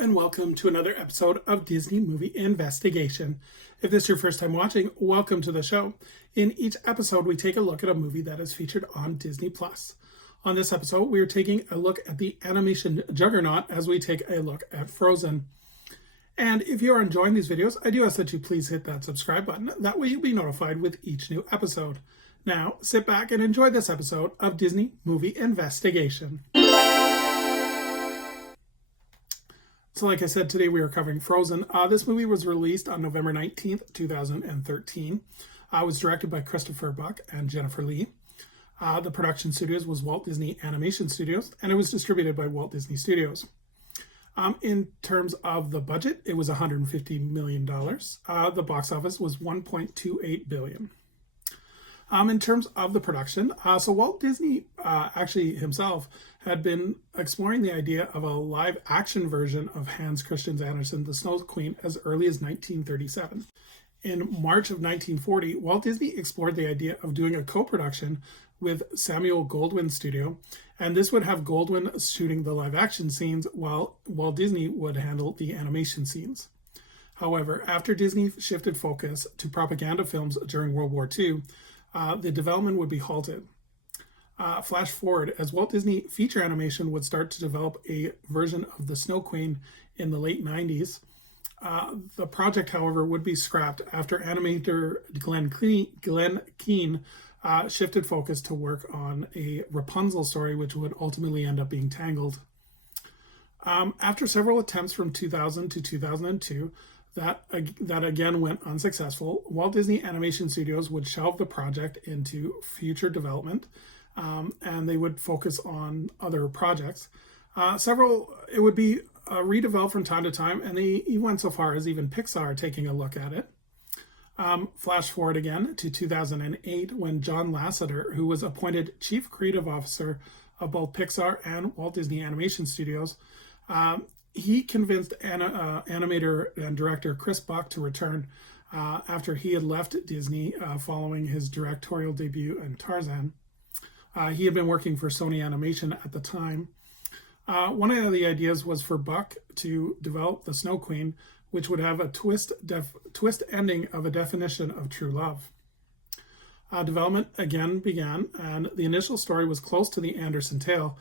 and welcome to another episode of Disney Movie Investigation. If this is your first time watching, welcome to the show. In each episode, we take a look at a movie that is featured on Disney+. On this episode, we are taking a look at the animation juggernaut as we take a look at Frozen. And if you are enjoying these videos, I do ask that you please hit that subscribe button. That way you'll be notified with each new episode. Now, sit back and enjoy this episode of Disney Movie Investigation. So like I said, today we are covering Frozen. This movie was released on November 19th, 2013. It was directed by Christopher Buck and Jennifer Lee. The production studios was Walt Disney Animation Studios, and it was distributed by Walt Disney Studios. In terms of the budget, it was $150 million. The box office was $1.28 billion. In terms of the production, so Walt Disney actually himself had been exploring the idea of a live action version of Hans Christian Andersen, The Snow Queen, as early as 1937. In March of 1940, Walt Disney explored the idea of doing a co-production with Samuel Goldwyn Studio, and this would have Goldwyn shooting the live action scenes while Walt Disney would handle the animation scenes. However, after Disney shifted focus to propaganda films during World War II, the development would be halted. Flash forward, as Walt Disney Feature Animation would start to develop a version of the Snow Queen in the late 90s, the project, however, would be scrapped after animator Glenn Keane shifted focus to work on a Rapunzel story, which would ultimately end up being Tangled. After several attempts from 2000 to 2002, that again went unsuccessful, Walt Disney Animation Studios would shelve the project into future development, and they would focus on other projects. It would be redeveloped from time to time, and they even went so far as even Pixar taking a look at it. Flash forward again to 2008, when John Lasseter, who was appointed Chief Creative Officer of both Pixar and Walt Disney Animation Studios, he convinced animator and director Chris Buck to return after he had left Disney following his directorial debut in Tarzan. He had been working for Sony Animation at the time. One of the ideas was for Buck to develop the Snow Queen, which would have a twist ending of a definition of true love. Development again began, and the initial story was close to the Andersen tale,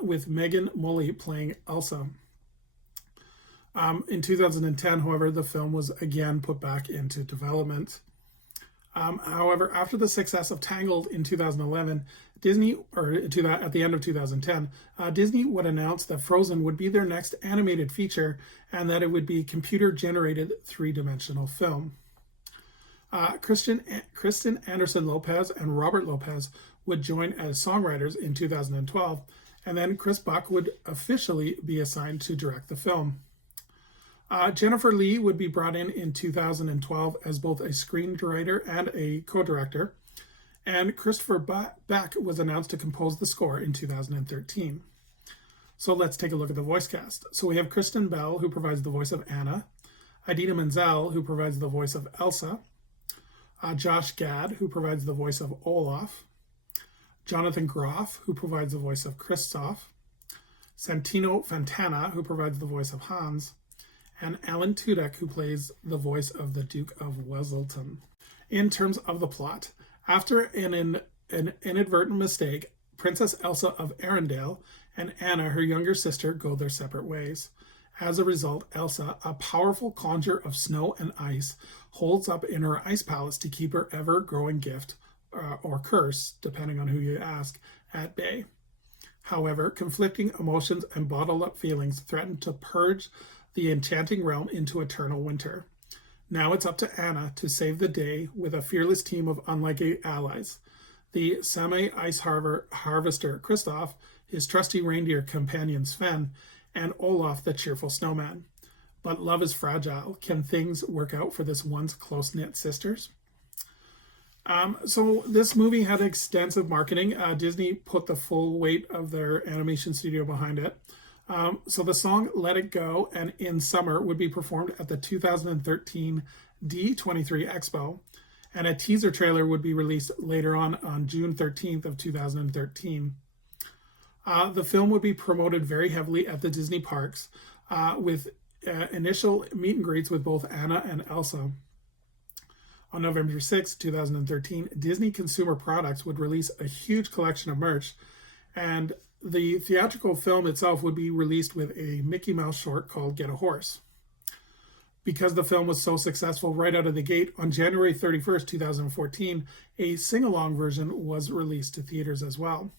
with Megan Mullally playing Elsa. In 2010, however, the film was again put back into development. However, after the success of Tangled in 2011, at the end of 2010, Disney would announce that Frozen would be their next animated feature, and that it would be computer-generated three-dimensional film. Kristen Anderson Lopez and Robert Lopez would join as songwriters in 2012, and then Chris Buck would officially be assigned to direct the film. Jennifer Lee would be brought in 2012 as both a screenwriter and a co-director, and Christopher Beck was announced to compose the score in 2013. So let's take a look at the voice cast. So we have Kristen Bell, who provides the voice of Anna, Idina Menzel, who provides the voice of Elsa, Josh Gad, who provides the voice of Olaf, Jonathan Groff, who provides the voice of Kristoff, Santino Fontana, who provides the voice of Hans, and Alan Tudyk, who plays the voice of the Duke of Weselton. In terms of the plot, after an inadvertent mistake, Princess Elsa of Arendelle and Anna, her younger sister, go their separate ways. As a result, Elsa, a powerful conjurer of snow and ice, holds up in her ice palace to keep her ever-growing gift, or curse, depending on who you ask, at bay. However, conflicting emotions and bottled-up feelings threaten to purge the enchanting realm into eternal winter. Now it's up to Anna to save the day with a fearless team of unlikely allies. The semi-ice harvester Kristoff, his trusty reindeer companion Sven, and Olaf the cheerful snowman. But love is fragile. Can things work out for this once close-knit sisters? So this movie had extensive marketing. Disney put the full weight of their animation studio behind it. So the song Let It Go and In Summer would be performed at the 2013 D23 Expo, and a teaser trailer would be released later on June 13th of 2013. The film would be promoted very heavily at the Disney parks, with initial meet and greets with both Anna and Elsa. On November 6, 2013, Disney Consumer Products would release a huge collection of merch, and the theatrical film itself would be released with a Mickey Mouse short called Get a Horse. Because the film was so successful right out of the gate, on January 31st, 2014, a sing-along version was released to theaters as well.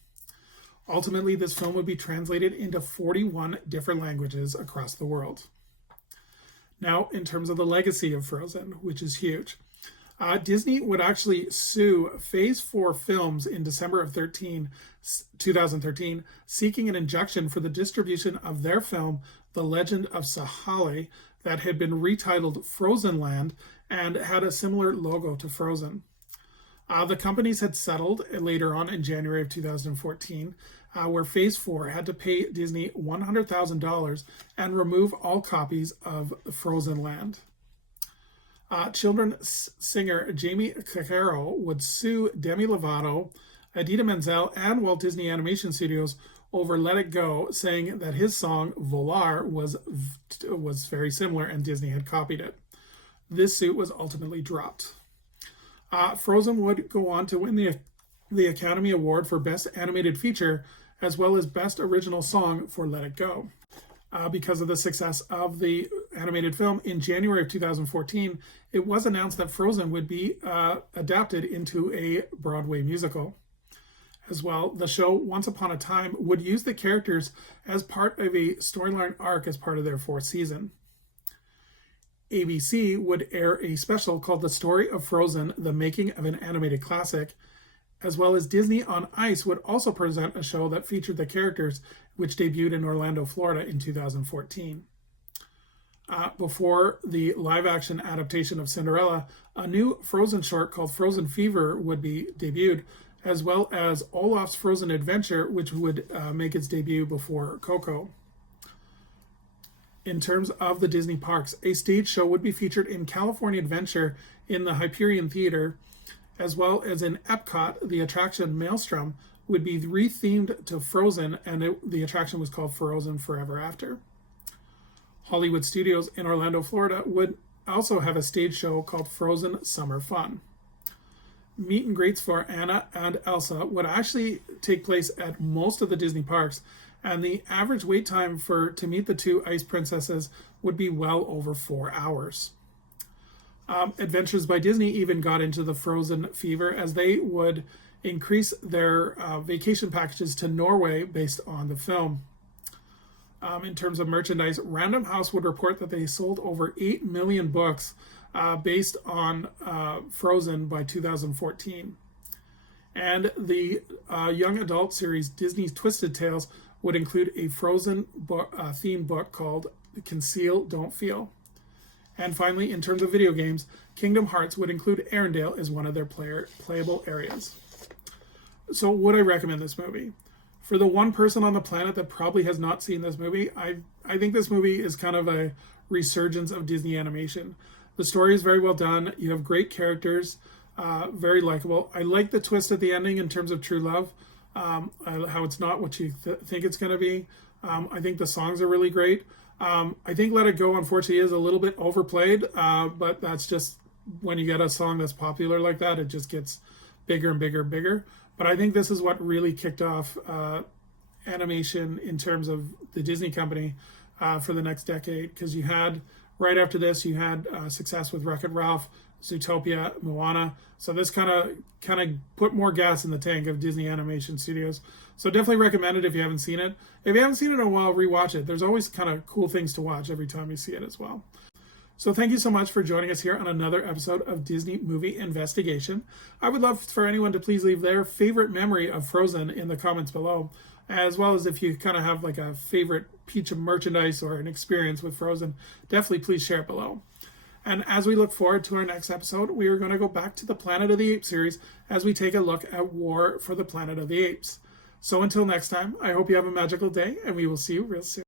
Ultimately, this film would be translated into 41 different languages across the world. Now, in terms of the legacy of Frozen, which is huge, Disney would actually sue Phase 4 Films in December of 2013, seeking an injunction for the distribution of their film, The Legend of Sahale, that had been retitled Frozen Land and had a similar logo to Frozen. The companies had settled later on in January of 2014, where Phase 4 had to pay Disney $100,000 and remove all copies of Frozen Land. Children's singer Jamie Cacaro would sue Demi Lovato, Idina Menzel, and Walt Disney Animation Studios over Let It Go, saying that his song Volar was very similar and Disney had copied it. This suit was ultimately dropped. Frozen would go on to win the Academy Award for Best Animated Feature, as well as Best Original Song for Let It Go. Because of the success of the animated film, in January of 2014, it was announced that Frozen would be adapted into a Broadway musical. As well, the show Once Upon a Time would use the characters as part of a storyline arc as part of their 4th season. ABC would air a special called The Story of Frozen, The Making of an Animated Classic, as well as Disney on Ice would also present a show that featured the characters, which debuted in Orlando, Florida in 2014. Before the live-action adaptation of Cinderella, a new Frozen short called Frozen Fever would be debuted, as well as Olaf's Frozen Adventure, which would make its debut before Coco. In terms of the Disney parks, a stage show would be featured in California Adventure in the Hyperion Theater, as well as in Epcot. The attraction Maelstrom would be rethemed to Frozen, and the attraction was called Frozen Forever After. Hollywood Studios in Orlando, Florida would also have a stage show called Frozen Summer Fun. Meet and greets for Anna and Elsa would actually take place at most of the Disney parks, and the average wait time to meet the two ice princesses would be well over 4 hours. Adventures by Disney even got into the Frozen fever, as they would increase their vacation packages to Norway based on the film. In terms of merchandise, Random House would report that they sold over 8 million books based on Frozen by 2014. And the young adult series Disney's Twisted Tales would include a Frozen theme book called Conceal, Don't Feel. And finally, in terms of video games, Kingdom Hearts would include Arendelle as one of their playable areas. So would I recommend this movie? For the one person on the planet that probably has not seen this movie, I think this movie is kind of a resurgence of Disney animation. The story is very well done. You have great characters, very likable. I like the twist at the ending in terms of true love, how it's not what you think it's going to be. I think the songs are really great. I think Let It Go, unfortunately, is a little bit overplayed, but that's just when you get a song that's popular like that, it just gets bigger and bigger and bigger. But I think this is what really kicked off animation in terms of the Disney company for the next decade, because you had, right after this, you had success with Wreck-It Ralph, Zootopia, Moana. So this kind of put more gas in the tank of Disney Animation Studios. So definitely recommend it if you haven't seen it. If you haven't seen it in a while, rewatch it. There's always kind of cool things to watch every time you see it as well. So thank you so much for joining us here on another episode of Disney Movie Investigation. I would love for anyone to please leave their favorite memory of Frozen in the comments below, as well as if you kind of have like a favorite piece of merchandise or an experience with Frozen, definitely please share it below. And as we look forward to our next episode, we are going to go back to the Planet of the Apes series as we take a look at War for the Planet of the Apes. So until next time, I hope you have a magical day, and we will see you real soon.